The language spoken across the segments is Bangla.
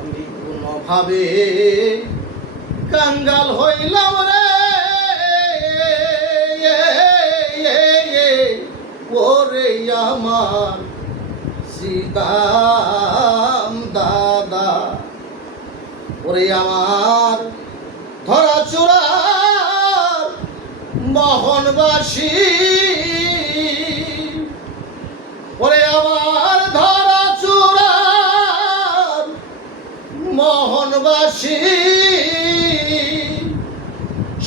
আমি কোনোভাবে কাঙ্গাল হইলাম রে, ওরে আমার সীতাম দাদা, ওরে আমার ধরা চূড়ার মোহনবাসী, ওরে আমার ধরা চূড়ার মোহনবাসী,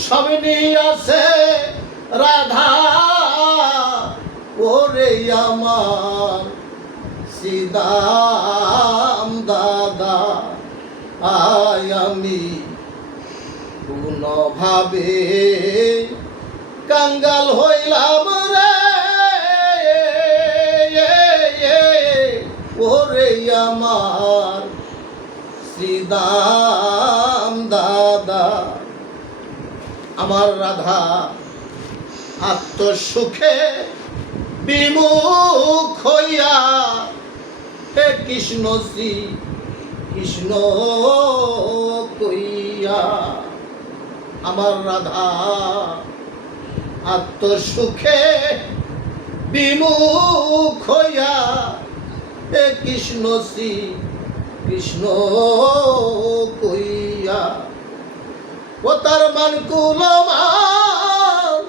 সবিনী আছে রাধা, ওরে আমার সীতাম দাদা, আয় আমি কোনোভাবে কাঙ্গাল হইলাম রে, ওরে আমার সীতাম দাদা। আমার রাধা আত্মসুখে বিমুখ হইয়া, হে কৃষ্ণ শ্রী কৃষ্ণ কইয়া, আমার রাধা আত্মসুখে বিমুখ হইয়া, হে কৃষ্ণ শ্রী কৃষ্ণ কইয়া, ও তার মান কুলমান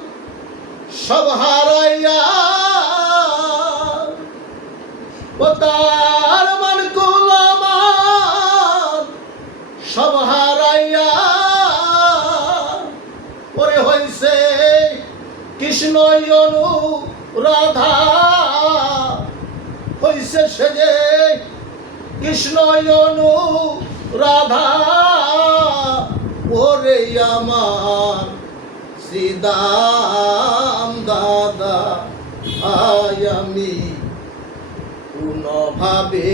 সব হারাইয়া, ও তার মান কুলমান সব হারাইয়া, ওরে হইছে কৃষ্ণ অনু রাধা, হইছে সে যে কৃষ্ণ অনু রাধা, ওরে আমার সীতাম দাদা, আয় আমি কোনোভাবে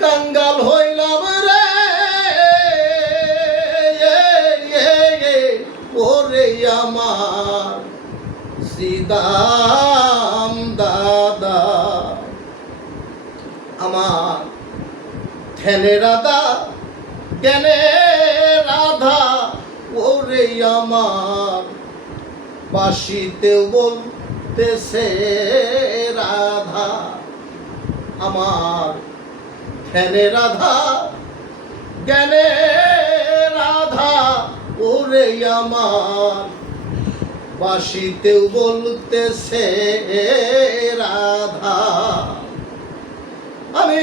কাঙ্গাল হইলাম রে, ওরে আমার সীতাম দাদা। আমার ধ্যানে রাধা জ্ঞানে রাধা, ওরে আমার বাঁশিতেও বলতেছে রাধা, আমার ধ্যানে রাধা জ্ঞানে রাধা, ওরে আমার বাঁশিতেও বলতেছে রাধা। আমি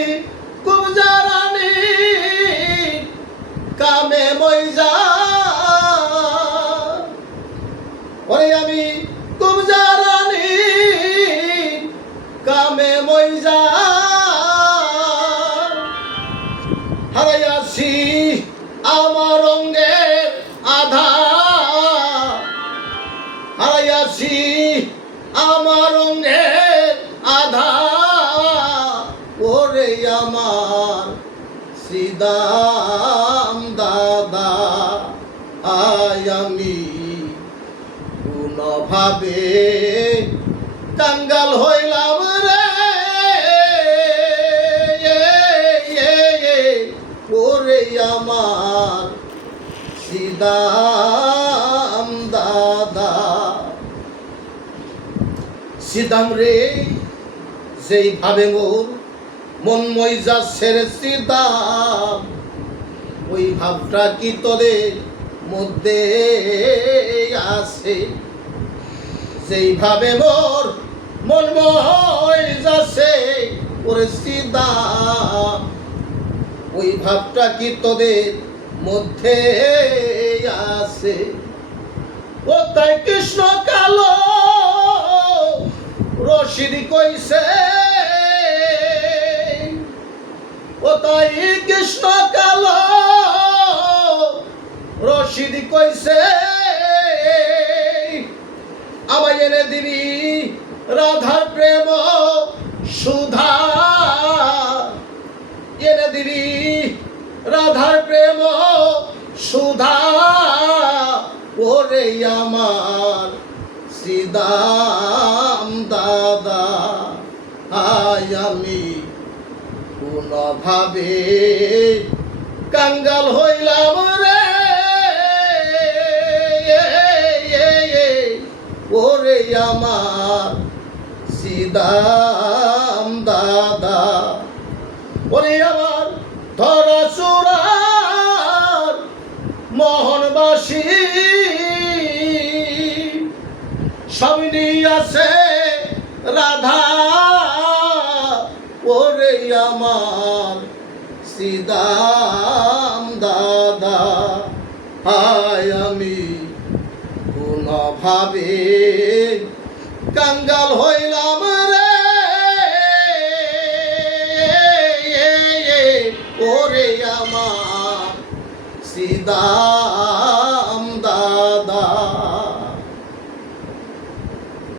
কুবজা রানী কামে মইজা, ওরে আমি কুবজা রানী কামে মইজা, হারাইয়াছি আমার অঙ্গের আধা, হারাইয়াছি আমার অঙ্গের আধা, ওরে আমার সীতাম দাদা, আয় আমি কোনোভাবে কাঙ্গাল হইলাম রে, ওরে আমার সীতাম দাদা। সীতাম রে যেইভাবে মোর মনময় যাচ্ছে রে সীতাম, ওই ভাবটা কি তোদের মধ্যে আছে? যেইভাবে মোর মনময় যাচ্ছে ওরে সীতাম, ওই ভাবটা কি তোদের মধ্যে আছে? ও তাই কৃষ্ণ কালো রশিদ কইছে, ও তাই কৃষ্ণ কালো রশিদ কইছে, আমায় এনে দিবি রাধার প্রেম সুধা, এনে দিবি রাধার প্রেম সুধা, ওরে আমার সীতাম দাদা, আয় আমি কোন ভাবে কাঙ্গাল হইলাম রে ওরে আমার সিদাম দাদা, ওরে আমার ধরা চূড়ার মোহনবাসী, স্বামী আছে রাধা ওরে আমার সিদাম দাদা। হায় আমি কোন ভাবে কাঙ্গাল হইলাম রে ওরে আমার সিদাম